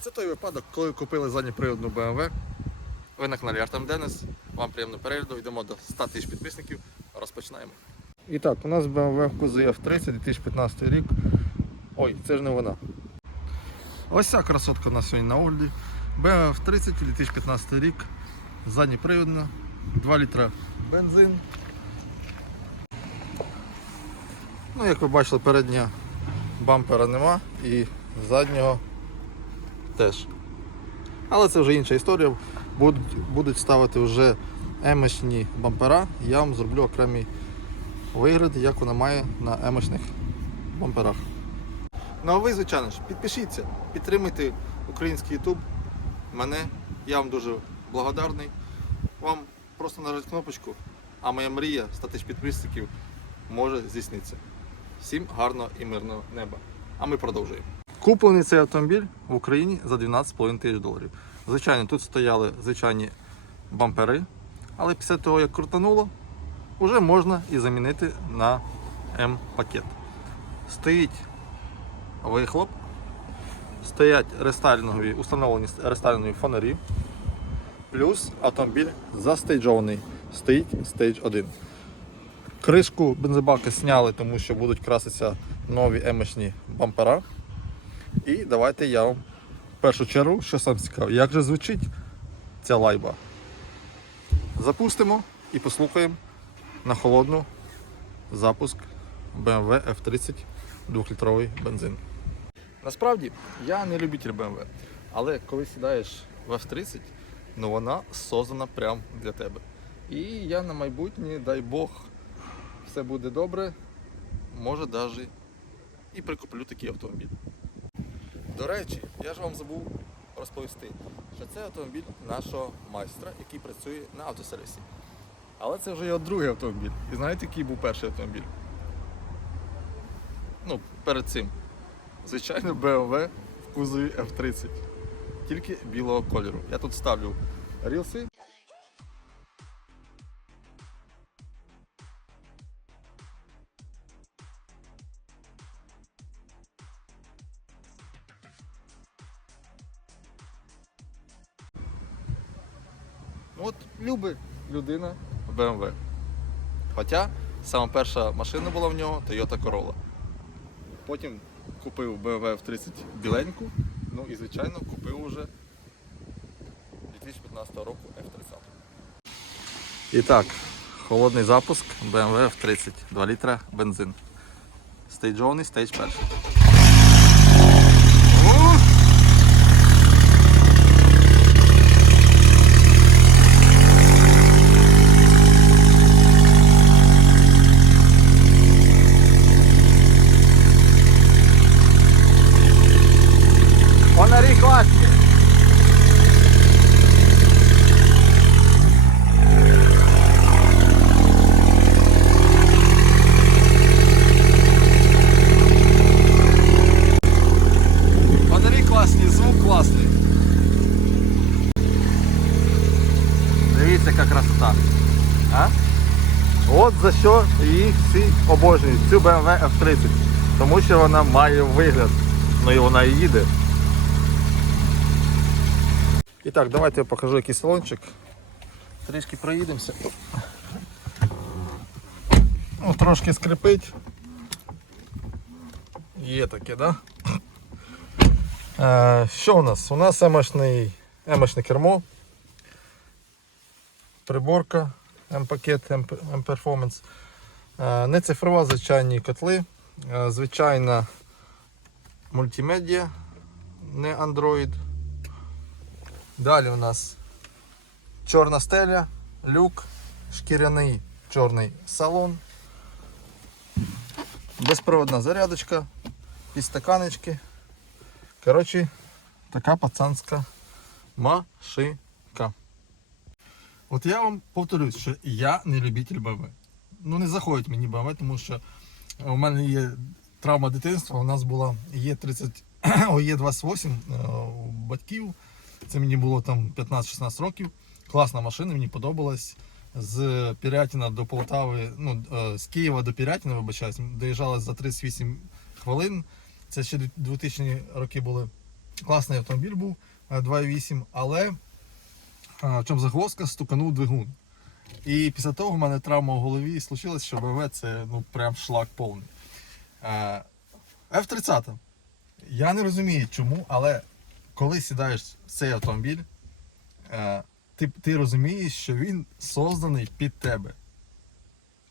Це той випадок, коли купили задньоприводну BMW. Ви на каналі Артем Денис. Вам приємного перегляду. Йдемо до 100 тисяч підписників. Розпочинаємо. І так, у нас BMW в кузові F30 2015 рік. Ой, це ж не вона. Ось ця красотка у нас сьогодні на огляді. BMW F30 2015 рік. Задньоприводна, 2 літра бензин. Ну, як ви бачили, передня бампера нема і заднього теж. Але це вже інша історія. Будуть, ставити вже емочні бампера. Я вам зроблю окремий вигляд, як вона має на емочних бамперах. Ну а ви, звичайно ж, підпишіться, підтримуйте український YouTube. Мене, я вам дуже благодарний. Вам просто нажати кнопочку, а моя мрія 100 тисяч підписників може здійснитися. Всім гарного і мирного неба. А ми продовжуємо. Куплений цей автомобіль в Україні за 12,5 тисяч доларів. Звичайно, тут стояли звичайні бампери, але після того, як крутануло, вже можна і замінити на М-пакет. Стоїть вихлоп, стоять рестайлінгові, установлені рестайлінгові фонарі, плюс автомобіль застейджований, стоїть стейдж 1. Кришку бензобака зняли, тому що будуть краситися нові емочні бампера. І давайте я вам в першу чергу, що сам цікаво, як же звучить ця лайба. Запустимо і послухаємо на холодну запуск BMW F30 2-літровий бензин. Насправді я не любитель BMW, але коли сідаєш в F30, ну вона создана прямо для тебе. І я на майбутнє, дай Бог, все буде добре, може навіть і прикуплю такий автомобіль. До речі, я ж вам забув розповісти, що це автомобіль нашого майстра, який працює на автосервісі. Але це вже його другий автомобіль. І знаєте, який був перший автомобіль? Ну, перед цим. Звичайно, BMW в кузові F30. Тільки білого кольору. Я тут ставлю рілси. От любить людина BMW. Хоча сама перша машина була в нього Toyota Corolla. Потім купив BMW F30 біленьку, ну і звичайно купив уже 2015 року F30. І так, холодний запуск BMW F30 2 літра бензин. Стейджований, стейдж перший. Ух! Фонарі класні. Фонарі класні, звук класний. Дивіться, яка красота. А? От за що її всі обожнюють, цю BMW F30. Тому що вона має вигляд. Ну і вона і їде. І так, давайте я покажу який салончик. Трішки проїдемося. Ну, трошки скрипить. Є таке, да? Е, що у нас? У нас емочне кермо, приборка, М-пакет, М-перформанс. Е, не цифрова, звичайні котли, е, звичайна мультимедіа, не Android. Далі у нас чорна стеля, люк, шкіряний чорний салон, безпроводна зарядочка, підстаканечки. Коротше, така пацанська машинка. От я вам повторюсь, що я не любитель БМВ. Ну не заходить мені БМВ, тому що у мене є травма дитинства. У нас була Є30, о, Є28 е, у батьків. Це мені було там 15-16 років. Класна машина, мені подобалась. З Пірятіна до Полтави, ну, е, з Києва до Пірятіна, вибачаюсь, доїжджали за 38 хвилин. Це ще 2000 роки були. Класний автомобіль був е, 2.8, але е, в чому загвоздка, стуканув двигун. І після того в мене травма в голові случилась, що БМВ це ну прям шлак повний. Е, F30. Я не розумію чому, але коли сідаєш в цей автомобіль, е, ти, ти розумієш, що він созданий під тебе.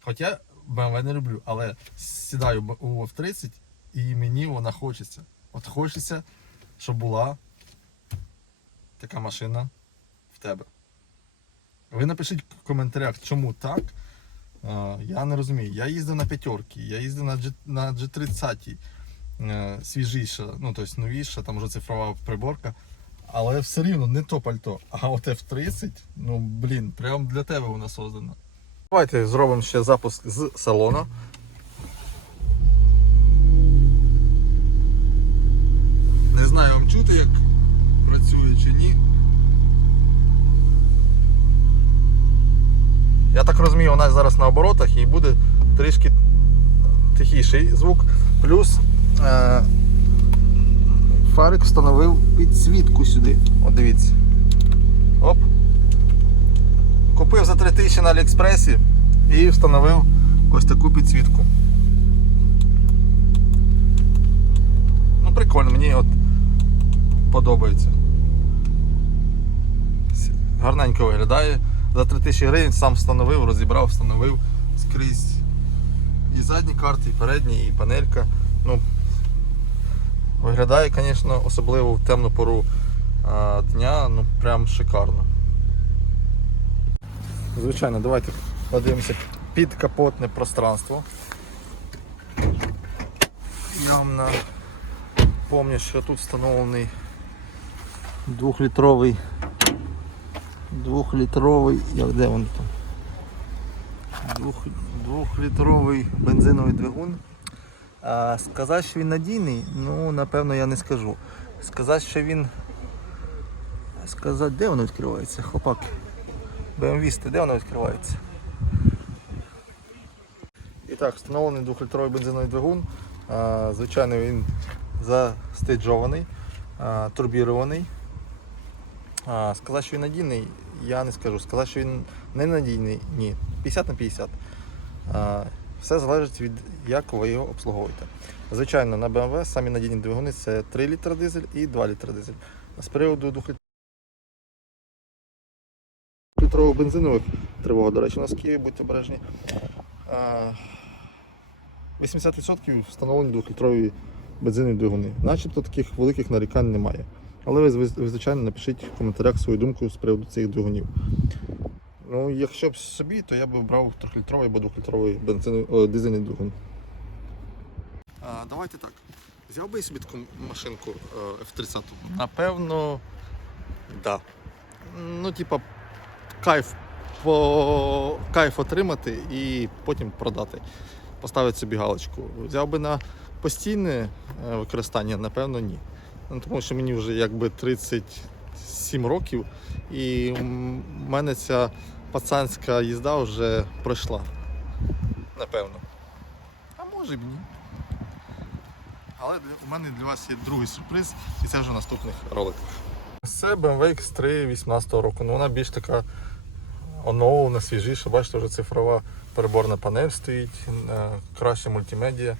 Хоча BMW не люблю, але сідаю у F30 і мені вона хочеться. От хочеться, щоб була така машина тебе. Ви напишіть в коментарях, чому так. Я не розумію. Я їздив на п'ятерки, я їздив на G30, е, свіжіша, ну тобто новіша, там вже цифрова приборка. Але все рівно не то пальто. А от F30, ну блін, прям для тебе вона создана. Давайте зробимо ще запуск з салону. Не знаю, вам чути, як працює чи ні. Я так розумію, вона зараз на оборотах і буде трішки тихіший звук. Плюс е, Фарик встановив підсвітку сюди. От дивіться. Оп. Купив за 3000 на Аліекспресі і встановив ось таку підсвітку. Ну, прикольно, мені от подобається. Гарненько виглядає. За 3000 гривень сам встановив, розібрав, встановив скрізь і задні карти, і передні, і панелька. Ну, виглядає, звісно, особливо в темну пору а, дня, ну прям шикарно. Звичайно, давайте подивимося підкапотне пространство. Я вам напомню, що тут встановлений двохлітровий двохлітровий, як де він там? Двох, двохлітровий бензиновий двигун. А сказати, що він надійний, ну напевно я не скажу. Сказати, що він. Сказати, де воно відкривається, хлопак? BMW, де воно відкривається? І так, встановлений 2-літровий бензиновий двигун. А, Звичайно, він застейджований, а, турбірований. А, Сказати, що він надійний, я не скажу. Сказати, що він не надійний, ні. 50 на 50. А, Все залежить від як ви його обслуговуєте. Звичайно, на BMW самі надійні двигуни це 3 літра дизель і 2 літра дизель. З приводу 2 літрових бензинових тривога, до речі, у нас в Києві, будьте обережні. 80% встановлені 2-літрові бензинові двигуни. Начебто таких великих нарікань немає. Але ви, ви, звичайно, напишіть в коментарях свою думку з приводу цих двигунів. Ну, якщо б собі, то я б обрав 3-літровий або 2-літровий дизельний двигун. А, давайте так. Взяв би я собі таку машинку е, F30? Напевно, да. Ну, типа, кайф, по... кайф отримати і потім продати. Поставити собі галочку. Взяв би на постійне е, використання, напевно, ні. Ну, тому що мені вже якби 37 років, і в мене ця пацанська їзда вже пройшла. Напевно. А може б ні. Але у мене для вас є другий сюрприз, і це вже в наступних роликах. Це BMW X3 18 року. Ну, вона більш така оновлена, свіжіша. Бачите, вже цифрова переборна панель стоїть, е, краща мультимедіа.